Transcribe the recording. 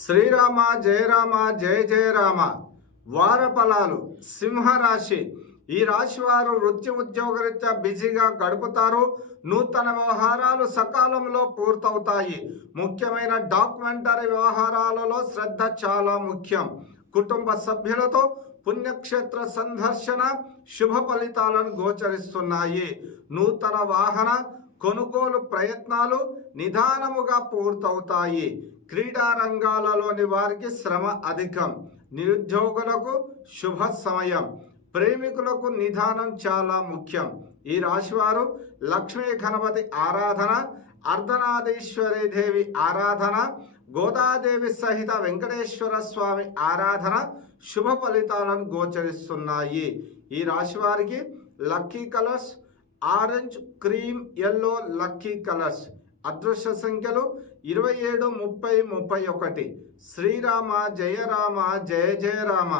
శ్రీరామ జయ రామ జయ జయ రామ. వార ఫలాలు. సింహరాశి. ఈ రాశి వారు వృత్తి ఉద్యోగరీత్యా బిజీగా గడుపుతారు. నూతన వ్యవహారాలు సకాలంలో పూర్తవుతాయి. ముఖ్యమైన డాక్యుమెంటరీ వ్యవహారాలలో శ్రద్ధ చాలా ముఖ్యం. కుటుంబ సభ్యులతో పుణ్యక్షేత్ర సందర్శన శుభ ఫలితాలను గోచరిస్తున్నాయి. నూతన వాహన కొనుగోలు ప్రయత్నాలు నిదానముగా పూర్తవుతాయి. క్రీడా రంగాలలోని వారికి శ్రమ అధికం. నిరుద్యోగులకు శుభ సమయం. ప్రేమికులకు నిదానం చాలా ముఖ్యం. ఈ రాశివారు లక్ష్మీ గణపతి ఆరాధన, అర్ధనారీశ్వరీ దేవి ఆరాధన, గోదాదేవి సహిత వెంకటేశ్వర స్వామి ఆరాధన శుభ ఫలితాలను గోచరిస్తున్నాయి. ఈ రాశి వారికి lucky colours orange, cream, yellow lucky colours. అదృష్ట సంఖ్యలు 27, 30, 31. శ్రీరామ జయ రామ జయ జయ రామ.